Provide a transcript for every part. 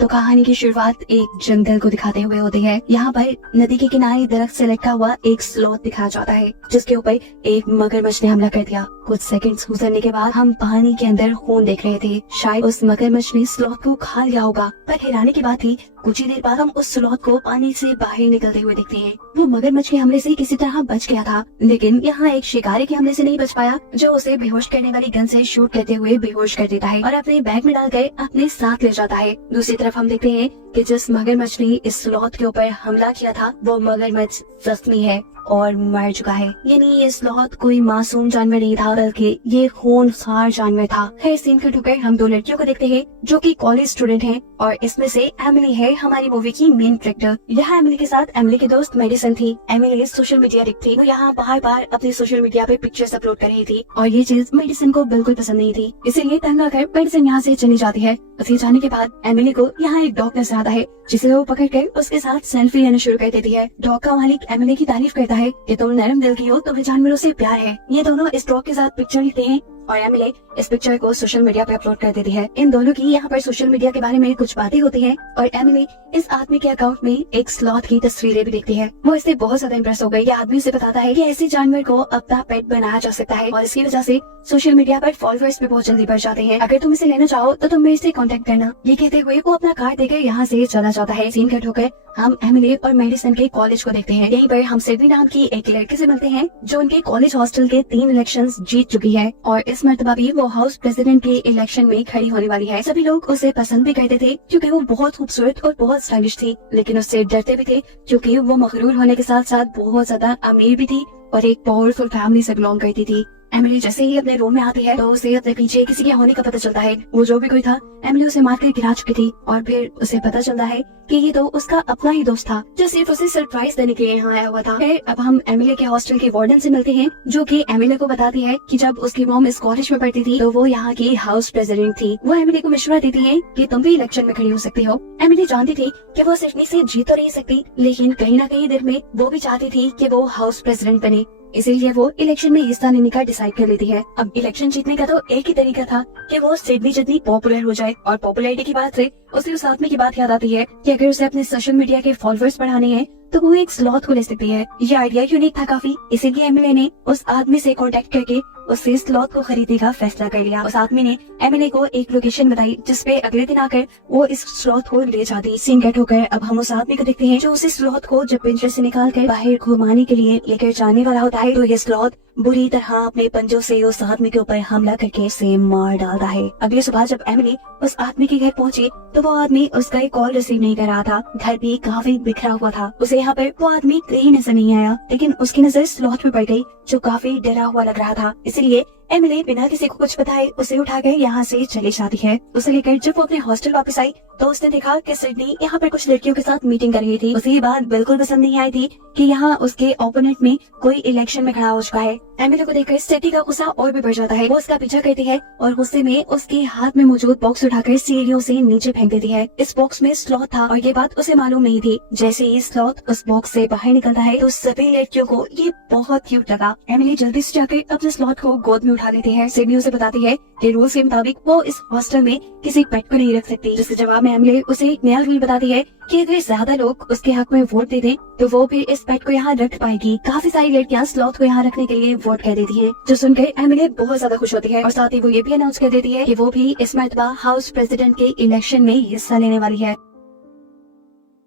तो कहानी की शुरुआत एक जंगल को दिखाते हुए होती है। यहाँ पर नदी के किनारे दरख्त से लटका हुआ एक स्लॉथ दिखाया जाता है जिसके ऊपर एक मगरमच्छ ने हमला कर दिया। कुछ सेकंड्स गुजरने के बाद हम पानी के अंदर खून देख रहे थे। शायद उस मगरमच्छ ने स्लॉथ को खा लिया होगा, पर हैरानी की बात थी कुछ ही देर बाद हम उस स्लॉथ को पानी से बाहर निकलते हुए देखते हैं। वो मगरमच्छ के हमले से किसी तरह बच गया था, लेकिन यहाँ एक शिकारी के हमले से नहीं बच पाया, जो उसे बेहोश करने वाली गन से शूट करते हुए बेहोश कर देता है और अपने बैग में डालकर अपने साथ ले जाता है। दूसरी तरफ हम देखते हैं कि जिस मगरमच्छ ने इस स्लॉथ के ऊपर हमला किया था वो मगरमच्छ जख्मी है और मर चुका है। यानी ये स्लॉथ कोई मासूम जानवर नहीं था, बल्कि ये खूनखार जानवर था। हर सीन के टुकड़े हम दो लड़कियों को देखते हैं जो कि कॉलेज स्टूडेंट हैं और इसमें से एमिली है हमारी मूवी की मेन कैरेक्टर। यहाँ एमिली के साथ एमिली की दोस्त मेडिसन थी। एमिली सोशल मीडिया एडिक्ट थी। वो यहाँ बार बार अपने सोशल मीडिया पे पिक्चर्स अपलोड कर रही थी और ये चीज मेडिसन को बिल्कुल पसंद नहीं थी। इसीलिए तंग आकर मेडिसन यहाँ से चली जाती है। उसे जाने के बाद एमिली को यहाँ एक डॉग नजर आता है जिसे वो पकड़ कर उसके साथ सेल्फी लेना शुरू कर देती है। डॉग का मालिक एमिली की तारीफ करता है कि तुम नरम दिल की हो, तुम्हें जानवरों से प्यार है। ये दोनों इस डॉग के साथ पिक्चर लेते हैं और एमिली इस पिक्चर को सोशल मीडिया पे अपलोड कर देती है। इन दोनों की यहाँ पर सोशल मीडिया के बारे में कुछ बातें होती हैं और एमिली इस आदमी के अकाउंट में एक स्लॉथ की तस्वीरें भी देखती है। वो इससे बहुत ज्यादा इम्प्रेस हो गई। ये आदमी उसे बताता है कि ऐसे जानवर को अपना पेट बनाया जा सकता है और इसकी वजह से सोशल मीडिया पर फॉलोअर्स भी बहुत जल्दी बढ़ जाते हैं। अगर तुम इसे लेना चाहो तो तुम मेरे से कांटेक्ट करना। ये कहते हुए वो अपना कार्ड देकर यहाँ से चला जाता है। सीन कट होकर हम एमिली और मेडिसन के कॉलेज को देखते हैं। यहीं पर हम सिडनी नाम की एक लड़की से मिलते हैं जो उनके कॉलेज हॉस्टल के 3 इलेक्शंस जीत चुकी है और इस मर्तबा भी वो हाउस प्रेसिडेंट के इलेक्शन में खड़ी होने वाली है। सभी लोग उसे पसंद भी करते थे क्योंकि वो बहुत खूबसूरत और बहुत स्टाइलिश थी, लेकिन उससे डरते भी थे क्योंकि वो मगरूर होने के साथ साथ बहुत ज्यादा अमीर भी थी और एक पावरफुल फैमिली से बिलोंग करती थी। एमिली जैसे ही अपने रूम में आती है तो उसे अपने पीछे किसी के होने का पता चलता है। वो जो भी कोई था एमिली उसे मारकर गिरा चुकी थी और फिर उसे पता चलता है कि ये तो उसका अपना ही दोस्त था जो सिर्फ उसे सरप्राइज देने के लिए यहाँ आया हुआ था। फिर अब हम एमिली के हॉस्टल के वार्डन से मिलते हैं जो कि एमिली को बताती है कि जब उसकी मॉम इस कॉलेज में पढ़ती थी तो वो यहाँ की हाउस प्रेसिडेंट थी। वो एमिली को मशवरा देती है कि तुम भी इलेक्शन में खड़ी हो सकती हो। एमिली जानती थी कि वो सिडनी से जीत तो नहीं सकती, लेकिन कहीं न कहीं दिल में वो भी चाहती थी कि वो हाउस प्रेसिडेंट बने, इसीलिए वो इलेक्शन में हिस्सा लेने का डिसाइड कर लेती है। अब इलेक्शन जीतने का तो एक ही तरीका था कि वो सिडनी जितनी पॉपुलर हो जाए और पॉपुलैरिटी की बात से उसे उस आदमी की बात याद आती है कि अगर उसे अपने सोशल मीडिया के फॉलोअर्स बढ़ाने हैं तो वो एक स्लॉथ को ले सकती है। ये आइडिया यूनिक था काफी, इसीलिए एमिली ने उस आदमी से कांटेक्ट करके उससे स्लॉथ को खरीदने का फैसला कर लिया। उस आदमी ने एमिली को एक लोकेशन बताई जिसपे अगले दिन आकर वो इस स्लॉथ को ले जाती। सीन कट होकर अब हम उस आदमी को देखते हैं जो उस स्लॉथ को जब पिंजरे से निकाल कर बाहर घुमाने के लिए लेकर जाने वाला होता है तो ये स्लॉथ बुरी तरह अपने पंजों से उस आदमी के ऊपर हमला करके उसे मार डालता है। अगली सुबह जब एमिली उस आदमी के घर पहुंची तो वो आदमी उसका एक कॉल रिसीव नहीं कर रहा था। घर भी काफी बिखरा हुआ था। उसे यहाँ पर वो आदमी कहीं नजर नहीं आया, लेकिन उसकी नजर स्लॉथ पे पड़ गई जो काफी डरा हुआ लग रहा था। इसलिए एमिली बिना किसी को कुछ बताए उसे उठाकर यहाँ से चली जाती है। उसे लेकर जब वो अपने हॉस्टल वापस आई तो उसने देखा कि सिडनी यहाँ पर कुछ लड़कियों के साथ मीटिंग कर रही थी। उसे ये बात बिल्कुल पसंद नहीं आई थी कि यहाँ उसके ओपोनेंट में कोई इलेक्शन में खड़ा हो चुका है। एमिली को देखकर सिडनी का गुस्सा और भी बढ़ जाता है। वो उसका पीछा करती है और गुस्से में उसके हाथ में मौजूद बॉक्स उठाकर सीढ़ियों से नीचे फेंक देती है। इस बॉक्स में स्लॉथ था और ये बात उसे मालूम नहीं थी। जैसे ही स्लॉथ उस बॉक्स से बाहर निकलता है तो सभी लड़कियों को ये बहुत क्यूट लगा। एमिली जल्दी से जाकर अपने स्लॉथ को गोद में उठा लेती है। सिडनी उसे बताती है कि रूल्स के मुताबिक वो इस हॉस्टल में किसी पेट को नहीं रख सकती, जिसके जवाब में एमिली उसे एक नया रूल बताती है कि अगर ज्यादा लोग उसके हक में वोट देते तो वो भी इस पेट को यहाँ रख पाएगी। काफी सारी लड़कियाँ स्लॉथ को यहाँ रखने के लिए वोट कर देती हैं, जो सुनकर एमिली बहुत ज्यादा खुश होती है और साथ ही वो ये भी अनाउंस कर देती है कि वो भी इस मर्तबा हाउस प्रेसिडेंट के इलेक्शन में हिस्सा लेने वाली है।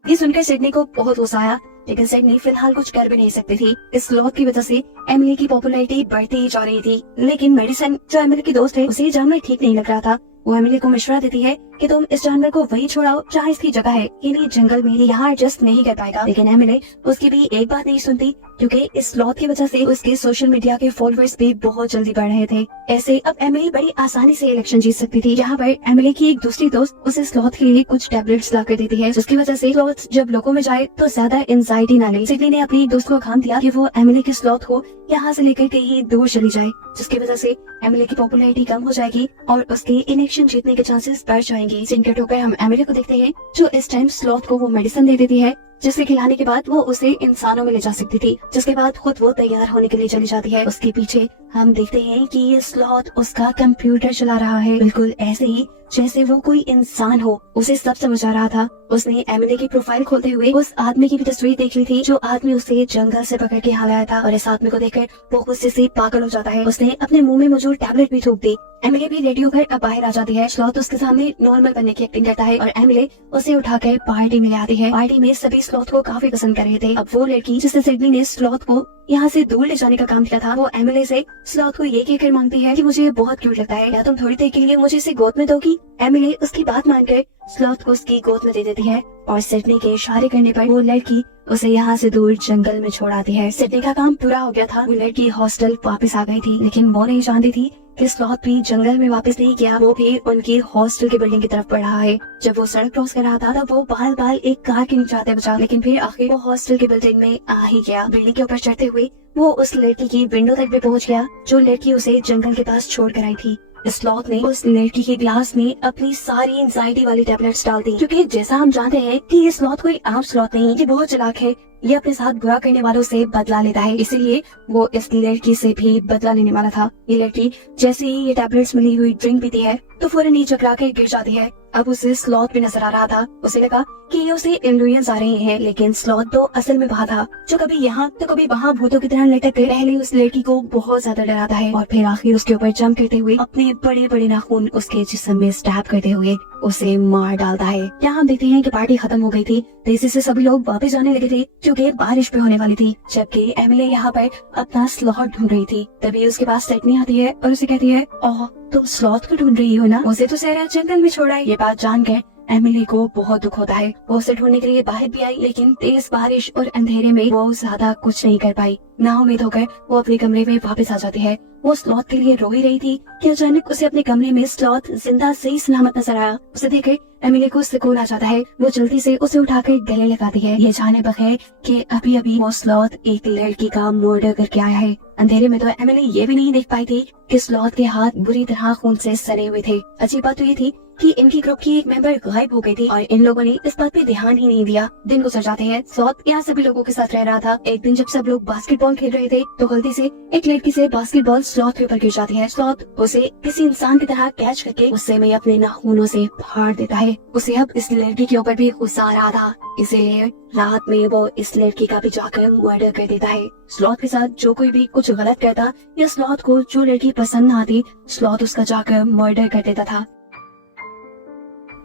ये सुनकर सिडनी को बहुत गुस्सा आया, लेकिन सिडनी फिलहाल कुछ कर भी नहीं सकती थी। इस स्लॉथ की वजह से एमिली की पॉपुलैरिटी बढ़ती ही जा रही थी। लेकिन मेडिसन जो एमिली की दोस्त है उसे ये जानवर ठीक नहीं लग रहा था। वो एमिली को मशवरा देती है कि तुम इस जानवर को वहीं छोड़ाओ जहाँ इसकी जगह है, ये जंगल में यहाँ एडजस्ट नहीं कर पाएगा। लेकिन एमिली उसकी भी एक बात नहीं सुनती क्योंकि इस स्लॉथ की वजह से उसके सोशल मीडिया के फॉलोअर्स भी बहुत जल्दी बढ़ रहे थे। ऐसे अब एमिली बड़ी आसानी से इलेक्शन जीत सकती थी। यहाँ पर एमिली की एक दूसरी दोस्त उसे स्लॉथ के लिए कुछ टैबलेट्स ला कर देती है, जिसकी वजह से स्लॉथ जब लोगों में जाए तो ज्यादा एंजाइटी ना ले। सिडनी ने अपनी दोस्त को काम दिया कि वो एमिली के स्लॉथ को यहाँ से लेकर कहीं दूर चली जाए, जिसकी वजह से एमिली की पॉपुलैरिटी कम हो जाएगी और उसके इलेक्शन जीतने के चांसेस बढ़ जाएंगे। सीन कट होकर हम एमिली को देखते हैं जो इस टाइम स्लॉथ को वो मेडिसिन दे देती है जिसे खिलाने के बाद वो उसे इंसानों में ले जा सकती थी, जिसके बाद खुद वो तैयार होने के लिए चली जाती है। उसके पीछे हम देखते हैं कि ये स्लॉथ उसका कंप्यूटर चला रहा है, बिल्कुल ऐसे ही जैसे वो कोई इंसान हो। उसे सब समझ आ रहा था। उसने एमिली की प्रोफाइल खोलते हुए उस आदमी की भी तस्वीर देख ली थी जो आदमी उसे जंगल से पकड़ के यहाँ लाया था, और इस आदमी को देखकर वो गुस्से से पागल हो जाता है। उसने अपने मुंह में मौजूद टैबलेट भी थूक दी। एमिली भी रेडी होकर अब बाहर आ जाती है। स्लॉथ उसके सामने नॉर्मल बनने की एक्टिंग करता है और एमिली उसे उठाकर पार्टी में ले आती है। पार्टी में सभी स्लॉथ को काफी पसंद कर रहे थे। अब वो लड़की जिससे सिडनी ने स्लॉथ को यहाँ से दूर ले जाने का काम किया था, वो एमिली से स्लॉथ को ये कहकर मांगती है कि मुझे बहुत क्यूट लगता है, या तुम थोड़ी देर के लिए मुझे इसे गोद में दोगी। एमिली उसकी बात मानकर स्लॉथ को उसकी गोद में दे देती है और सिडनी के इशारे करने पर वो लड़की उसे यहाँ से दूर जंगल में छोड़ आती है। सिडनी का काम पूरा हो गया था। वो लड़की हॉस्टल वापस आ गई थी, लेकिन वो नहीं जानती थी कि स्लॉथ भी जंगल में वापस नहीं गया, वो भी उनकी हॉस्टल की बिल्डिंग की तरफ बढ़ रहा है। जब वो सड़क क्रॉस कर रहा था तब वो बाल बाल एक कार के नीचे आते बचा, लेकिन फिर आखिर वो हॉस्टल की बिल्डिंग में आ ही गया। बिल्डिंग के ऊपर चढ़ते हुए वो उस लड़की की विंडो तक भी पहुंच गया जो लड़की उसे जंगल के पास छोड़ कर आई थी। स्लॉथ ने उस लड़की के ग्लास में अपनी सारी एंजाइटी वाली टैबलेट्स डाल दी, क्योंकि जैसा हम जानते हैं कि ये स्लॉथ कोई आम स्लॉथ नहीं, ये बहुत चालाक है। ये अपने साथ बुरा करने वालों से बदला लेता है, इसीलिए वो इस लड़की से भी बदला लेने वाला था। ये लड़की जैसे ही ये टैबलेट्स मिली हुई ड्रिंक पीती है तो फौरन नीचे चकरा के गिर जाती है। अब उसे स्लॉथ भी नजर आ रहा था। उसे लगा कि ये उसे इल्यूजन्स आ रहे हैं, लेकिन स्लॉथ तो असल में वहाँ था, जो कभी यहाँ तो कभी वहाँ भूतों की तरह लटक कर पहले उस लड़की को बहुत ज्यादा डराता है और फिर आखिर उसके ऊपर जंप करते हुए अपने बड़े बड़े नाखून उसके जिस्म में स्टैब करते हुए उसे मार डालता है। यहाँ हम देखते हैं कि पार्टी खत्म हो गई थी, तेजी से सभी लोग वापस जाने लगे थे क्योंकि बारिश भी होने वाली थी। जबकि एमिली यहाँ पर अपना स्लॉथ ढूंढ रही थी, तभी उसके पास सिडनी आती है और उसे कहती है, ओह तुम स्लॉथ को ढूंढ रही हो ना, उसे तो सहरा जंगल में छोड़ा है। ये बात जानकर एमिली को बहुत दुख होता है। वो उसे ढूंढने के लिए बाहर भी आई, लेकिन तेज बारिश और अंधेरे में वो ज्यादा कुछ नहीं कर पाई। नाउम्मीद होकर वो अपने कमरे में वापस आ जाती है। वो स्लॉथ के लिए रो ही रही थी कि अचानक उसे अपने कमरे में स्लॉथ जिंदा सही सलामत नजर आया। उसे देखकर एमिली को सुकून आ जाता है। वो जल्दी से उसे उठाकर गले लगाती है, ये जाने बगैर कि अभी अभी वो स्लॉथ एक लड़की का मर्डर करके आया है। अंधेरे में तो एमिली ये भी नहीं देख पाई थी कि स्लॉथ के हाथ बुरी तरह खून से सने हुए थे। अजीब बात तो ये थी कि इनकी ग्रुप की एक मेंबर गायब हो गई थी और इन लोगों ने इस बात पे ध्यान ही नहीं दिया। दिन गुजर जाते हैं। स्लॉथ यहाँ सभी लोगों के साथ रह रहा था। एक दिन जब सब लोग बास्केटबॉल खेल रहे थे तो गलती से एक लड़की से बास्केटबॉल स्लॉथ के ऊपर गिर जाती है। स्लॉथ उसे किसी इंसान की तरह कैच करके उससे में अपने नाखूनों से फाड़ देता है। उसे अब इस लड़की के ऊपर भी गुस्सा आ रहा था, इसीलिए रात में वो इस लड़की का भी जाकर मर्डर कर देता है। स्लॉथ के साथ जो कोई भी कुछ गलत करता या स्लॉथ को जो लड़की पसंद न आती, स्लॉथ उसका जाकर मर्डर कर देता था।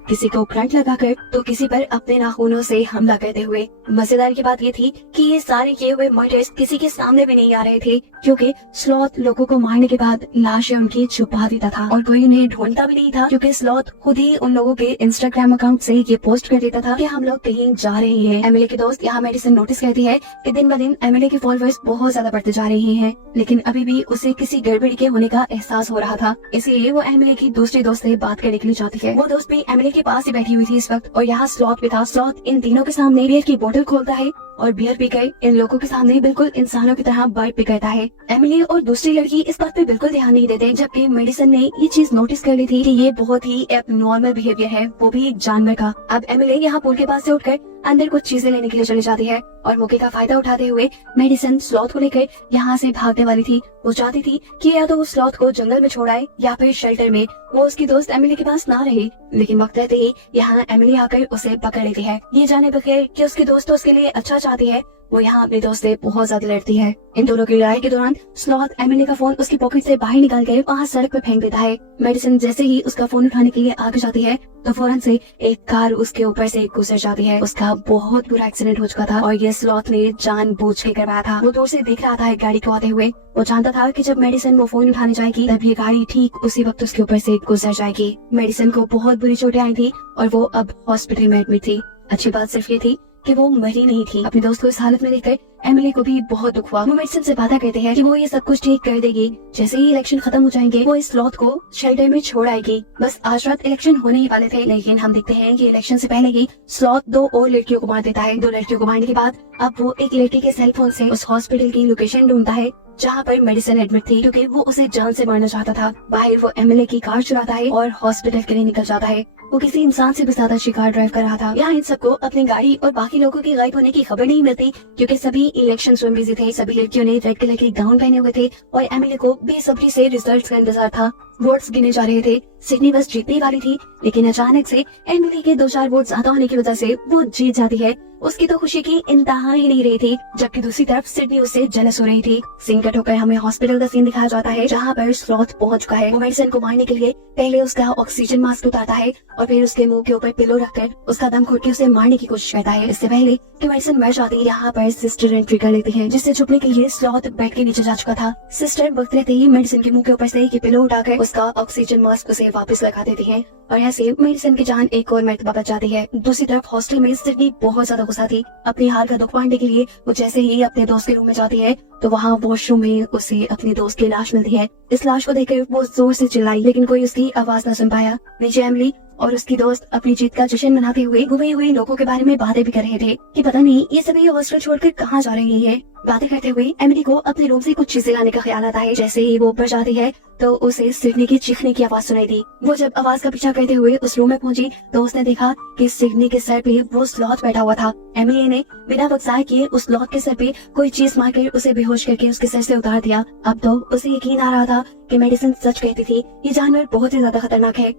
किसी को करंट लगाकर तो किसी पर अपने नाखूनों से हमला करते हुए। मजेदार की बात ये थी कि ये सारे किए हुए मर्डर्स किसी के सामने भी नहीं आ रहे थे, क्योंकि स्लॉथ लोगों को मारने के बाद लाशें उनकी छुपा देता था और कोई उन्हें ढूंढता भी नहीं था, क्योंकि स्लॉथ खुद ही उन लोगों के इंस्टाग्राम अकाउंट से ये पोस्ट कर देता था कि हम लोग कहीं जा रहे हैं। एमिली की दोस्त यहाँ मेडिसिन नोटिस करती है कि दिन ब दिन एमिली के फॉलोअर्स बहुत ज्यादा बढ़ते जा रहे हैं, लेकिन अभी भी उसे किसी गड़बड़ी के होने का एहसास हो रहा था। इसलिए वो एमिली की दूसरी दोस्त से बात करने के लिए जाती है। वो दोस्त भी एमिली के पास ही बैठी हुई थी इस वक्त, और यहाँ स्लॉथ भी था। स्लॉथ इन तीनों के सामने बियर की बोतल खोलता है और बियर पीकर इन लोगों के सामने बिल्कुल इंसानों की तरह बर्ड पिघलता है। एमिली और दूसरी लड़की इस बात पे बिल्कुल ध्यान नहीं देते, जबकि मेडिसन ने ये चीज नोटिस कर ली थी कि ये बहुत ही एबनॉर्मल बिहेवियर है, वो भी एक जानवर का। अब एमिली यहाँ पूल के पास से उठकर अंदर कुछ चीजें लेने के लिए चली जाती है और मौके का फायदा उठाते हुए मेडिसन स्लॉथ को लेकर यहाँ से भागने वाली थी। वो चाहती थी कि या तो वो स्लॉथ को जंगल में छोड़ाए या फिर शेल्टर में, वो उसकी दोस्त एमिली के पास ना रहे, लेकिन वक्त रहते ही यहाँ एमिली आकर उसे पकड़ लेती है। ये जाने बगैर कि उसकी दोस्त उसके लिए अच्छा चाहती है, वो यहाँ अपने दोस्त से बहुत ज्यादा लड़ती है। इन दोनों की लड़ाई के दौरान स्लॉथ एमिली का फोन उसकी पॉकेट से बाहर निकाल कर वहाँ सड़क पर फेंक देता है। मेडिसन जैसे ही उसका फोन उठाने के लिए आगे जाती है तो फौरन से एक कार उसके ऊपर से गुजर जाती है। उसका बहुत बुरा एक्सीडेंट हो चुका था और ये स्लॉथ ने जानबूझ के करवाया था। वो दूर से देख रहा था एक गाड़ी को आते हुए। वो जानता था कि जब मेडिसन वो फोन उठाने जाएगी तब ये गाड़ी ठीक उसी वक्त उसके ऊपर से गुजर जाएगी। मेडिसन को बहुत बुरी चोटें आई थी और वो अब हॉस्पिटल में एडमिट थी। अच्छी बात सिर्फ ये थी कि वो मरी नहीं थी। अपने दोस्त को इस हालत में देखकर एमिली को भी बहुत दुख हुआ। वो मेडिसन से वादा कहते हैं कि वो ये सब कुछ ठीक कर देगी। जैसे ही इलेक्शन खत्म हो जाएंगे वो इस स्लॉथ को शेल्टर में छोड़ आएगी। बस आज रात इलेक्शन होने ही वाले थे, लेकिन हम देखते हैं कि इलेक्शन से पहले ही स्लॉथ 2 और लड़कियों को मार देता है। 2 लड़कियों को मारने के बाद अब वो एक लड़की के सेल फोन से उस हॉस्पिटल की लोकेशन ढूंढता है जहाँ पर मेडिसन एडमिट थी, क्योंकि वो उसे जान से मारना चाहता था। बाहर वो एमिली की कार चुराता है और हॉस्पिटल के लिए निकल जाता है। वो किसी इंसान से भी ज्यादा अच्छी कार ड्राइव कर रहा था। यहाँ इन सबको अपनी गाड़ी और बाकी लोगों की गायब होने की खबर नहीं मिलती, क्योंकि सभी इलेक्शन में बिजी थे। सभी लड़कियों ने रेड कलर के गाउन पहने हुए थे और एमिली को बेसब्री से रिजल्ट्स का इंतजार था। वोट्स गिने जा रहे थे। सिडनी बस जीतने वाली थी, लेकिन अचानक से एमिली के 2-4 वोट ज्यादा होने की वजह से वो जीत जाती है। उसकी तो खुशी की इंतहा ही नहीं रही थी, जबकि दूसरी तरफ सिडनी उससे जेलस हो रही थी। सीन कट होकर हमें हॉस्पिटल का सीन दिखाया जाता है, जहाँ पर स्लॉथ पहुंच चुका है। वो मेडिसिन को मारने के लिए पहले उसका ऑक्सीजन मास्क उतारता है और फिर उसके मुंह के ऊपर पिलो रखकर उसका दम घोट के उसे मारने की कोशिश करता है। इससे पहले कि मेडिसिन मर जाती है, यहाँ पर सिस्टर एंट्री कर लेती है, जिससे छुपने के लिए स्लॉथ बेड के नीचे जा चुका था। सिस्टर वक्त रहते ही मेडिसिन के मुंह के ऊपर से पिलो उठाकर उसका ऑक्सीजन मास्क उसे वापस लगा देती है और ऐसे मेडिसिन की जान एक और मरतबा बच जाती है। दूसरी तरफ हॉस्टल में सिडनी बहुत ज्यादा गुस्सा थी। अपनी हार का दुख बांटने के लिए वो जैसे ही अपने दोस्त के रूम में जाती है तो वहाँ वॉशरूम में उसे अपनी दोस्त की लाश मिलती है। इस लाश को देखकर वो जोर से चिल्लाई, लेकिन कोई उसकी आवाज न सुन पाया। नीचे एमिली और उसकी दोस्त अपनी जीत का जश्न मनाते हुए घूमे हुए लोगों के बारे में बातें भी कर रहे थे कि पता नहीं ये सभी हॉस्टल छोड़कर कहाँ जा रही है। बातें करते हुए एमिली को अपने रूम से कुछ चीजें लाने का ख्याल आता है। जैसे ही वो ऊपर जाती है तो उसे सिडनी की चीखने की आवाज सुनाई दी। वो जब आवाज का पीछा करते हुए उस रूम में पहुंची तो उसने देखा कि सिडनी के सर पे वो स्लॉथ बैठा हुआ था। एमिली ने बिना वक्त जाए किए उस स्लॉथ के सर पे कोई चीज मारकर उसे बेहोश करके उसके सर से उतार दिया। अब तो उसे यकीन आ रहा था कि मेडिसिन सच कहती थी, ये जानवर बहुत ही ज्यादा खतरनाक है।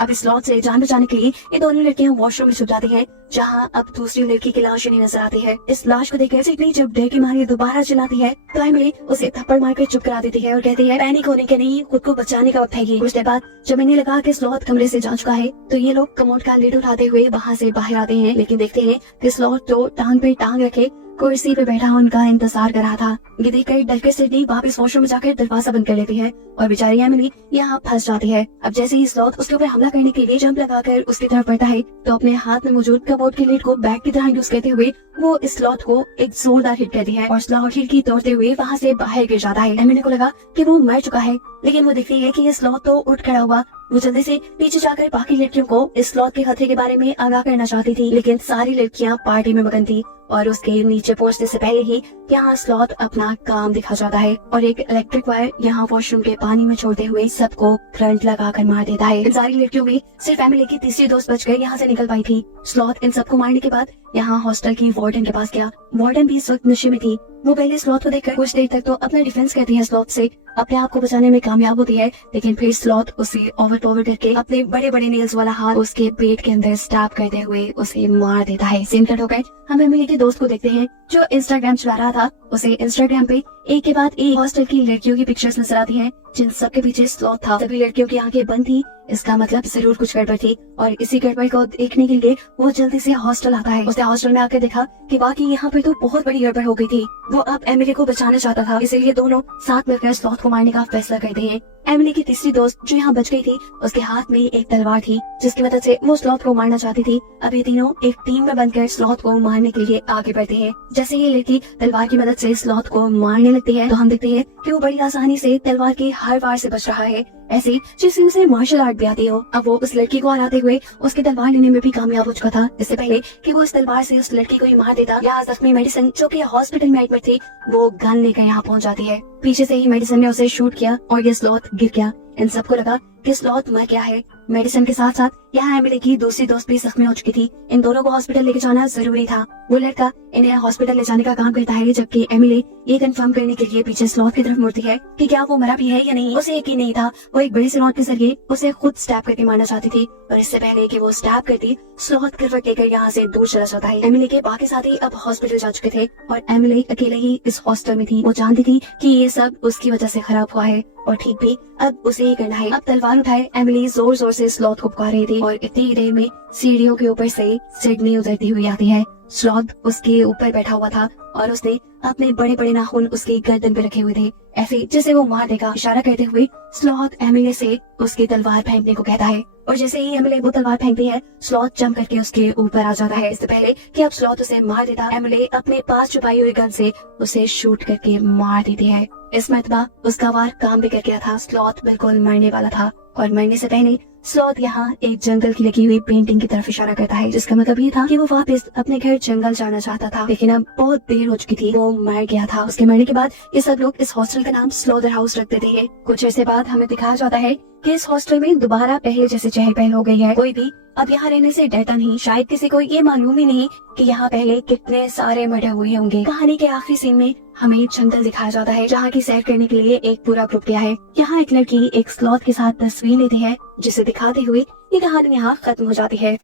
अब इस स्लॉथ से जान बचाने के लिए ये दोनों लड़कियां वॉशरूम में छुप जाती हैं, जहां अब दूसरी लड़की की लाश नहीं नजर आती है। इस लाश को देखकर सिडनी जब डर के मारे दोबारा चिल्लाती है तो एमिली उसे थप्पड़ मारकर चुप करा देती है और कहती है पैनिक होने के नहीं, खुद को बचाने का वक्त है ये। कुछ देर बाद जब इन्हें लगा कि स्लॉथ कमरे से जा चुका है तो ये लोग कमोड का लिड उठाते हुए वहाँ से बाहर आते हैं, लेकिन देखते हैं कि स्लॉथ तो टांग पे टांग रखे कुर्सी पे बैठा उनका इंतजार कर रहा था। ये देखकर डरकर सिडनी वापस वॉशरूम में जाकर दरवाजा बंद कर लेती है और बेचारी एमिली यहाँ फंस जाती है। अब जैसे ही स्लॉथ उसके ऊपर हमला करने के लिए जंप लगाकर उसकी तरफ बढ़ता है तो अपने हाथ में मौजूद कमोड की लिड को बैग की तरह यूज करते हुए वो इस स्लॉथ को एक जोरदार हिट करती है और स्लॉथ खिड़की तोड़ते हुए वहाँ से बाहर गिर जाता है। एमिली को लगा कि वो मर चुका है, लेकिन वो देखती है कि ये स्लॉथ तो उठ खड़ा हुआ। वो जल्दी से पीछे जाकर बाकी लड़कियों को इस स्लॉथ के खतरे के बारे में आगाह करना चाहती थी, लेकिन सारी लड़कियां पार्टी में मगन थी और उसके नीचे पहुंचने से पहले ही यहाँ स्लॉथ अपना काम दिखा जाता है और एक इलेक्ट्रिक वायर यहाँ वॉशरूम के पानी में छोड़ते हुए सबको करंट लगाकर मार देता है। इन सारी लड़कियों में सिर्फ एमिली की तीसरी दोस्त बचकर यहाँ से निकल पाई थी। स्लॉथ इन सबको मारने के बाद यहाँ हॉस्टल की वार्डन के पास गया। वार्डन भी इस वक्त नशे में थी। वो पहले स्लॉथ को देखकर कुछ देर तक तो अपना डिफेंस करती है, स्लॉथ से अपने आप को बचाने में कामयाब होती है, लेकिन फिर स्लॉथ उसे ओवर करके अपने बड़े बड़े नेल्स वाला हाथ उसके पेट के अंदर स्टैब करते हुए उसे मार देता है। सीन कट होकर हम एमिली के दोस्त को देखते हैं जो इंस्टाग्राम चला रहा था। उसे इंस्टाग्राम पे एक के बाद एक हॉस्टल की लड़कियों की पिक्चर्स नजर आती हैं, जिन सबके पीछे स्लॉथ था। सभी लड़कियों की आंखें बंद थी, इसका मतलब जरूर कुछ गड़बड़ थी और इसी गड़बड़ को देखने के लिए वो जल्दी से हॉस्टल आता है। उसने हॉस्टल में आकर देखा कि बाकी यहाँ पे तो बहुत बड़ी गड़बड़ हो गई थी। वो अब एमिली को बचाना चाहता था, इसीलिए दोनों साथ मिलकर स्लॉथ को मारने का फैसला करते हैं। एमिली की तीसरी दोस्त जो यहाँ बच गई थी, उसके हाथ में एक तलवार थी जिसकी मदद से वो स्लॉथ को मारना चाहती थी। अब ये तीनों एक टीम में बनकर स्लॉथ को मारने के लिए आगे बढ़ते हैं। जैसे ये लड़की तलवार की मदद से स्लॉथ को मारने लगती है तो हम देखते हैं कि वो बड़ी आसानी से तलवार के हर वार से बच रहा है, ऐसे जिससे उसे मार्शल आर्ट भी आती हो। अब वो उस लड़की को हराते हुए उसकी तलवार लेने में भी कामयाब हो चुका था। इससे पहले कि वो इस तलवार से उस लड़की को ही मार देता, यहाँ जख्मी मेडिसिन जो कि हॉस्पिटल में एडमिट थी वो गन लेकर यहाँ पहुंच जाती है। पीछे से ही मेडिसिन ने उसे शूट किया और ये स्लॉथ गिर गया। इन सबको लगा कि स्लॉथ मर गया है। मेडिसिन के साथ साथ यहाँ एमिली की दूसरी दोस्त भी जख्मी हो चुकी थी। इन दोनों को हॉस्पिटल लेके जाना जरूरी था। वो लड़का इन्हें हॉस्पिटल ले जाने का काम करता है, जबकि एमिली ये कंफर्म करने के लिए पीछे स्लॉथ की तरफ मुड़ती है कि क्या वो मरा भी है या नहीं। उसे यकीन नहीं था। वो एक बड़ी सी रॉड के जरिए उसे खुद स्टैब करके मारना चाहती थी और इससे पहले कि वो स्टैब करती, स्लॉथ करवट लेकर यहाँ से दूर चला जाता है। एमिली के बाकी साथी अब हॉस्पिटल जा चुके थे और एमिली अकेले ही इस हॉस्टल में थी। वो जानती थी कि ये सब उसकी वजह से खराब हुआ है और ठीक भी अब उसे ही करना है। अब तलवार उठाए एमिली जोर जोर से स्लॉथ को पुकार रही थी और इतनी देर में सीढ़ियों के ऊपर से सिडनी उतरती हुई आती है। स्लॉथ उसके ऊपर बैठा हुआ था और उसने अपने बड़े बड़े नाखून उसकी गर्दन पे रखे हुए थे, ऐसे जैसे वो मार देगा। इशारा करते हुए स्लॉथ एमिली से उसकी तलवार फेंकने को कहता है और जैसे ही एमिली वो तलवार फेंकती है स्लॉथ जंप करके उसके ऊपर आ जाता है। इससे पहले कि अब स्लॉथ उसे मार देता, एमिली अपने पास छुपाई हुई गन से उसे शूट करके मार देती है। इस मरतबा उसका वार काम भी कर गया था। स्लॉथ बिल्कुल मरने वाला था और मरने से पहले स्लॉथ यहाँ एक जंगल की लगी हुई पेंटिंग की तरफ इशारा करता है, जिसका मतलब ये था कि वो वापस अपने घर जंगल जाना चाहता था, लेकिन अब बहुत देर हो चुकी थी, वो मर गया था। उसके मरने के बाद ये सब लोग इस हॉस्टल का नाम स्लॉथर हाउस रख देते हैं। कुछ ऐसे बाद हमें दिखाया जाता है कि इस हॉस्टल में दोबारा पहले जैसे चहल पहल हो गई है। कोई भी अब यहाँ रहने से डरता नहीं। शायद किसी को ये मालूम ही नहीं कि यहाँ पहले कितने सारे मर्डर हुए होंगे। कहानी के आखिरी सीन में हमें जंगल दिखाया जाता है, जहाँ की सैर करने के लिए एक पूरा ग्रुप गया है। यहाँ एक लड़की एक स्लॉथ के साथ तस्वीर लेती है, जिसे दिखाते हुए ये कहानी यहाँ खत्म हो जाती है।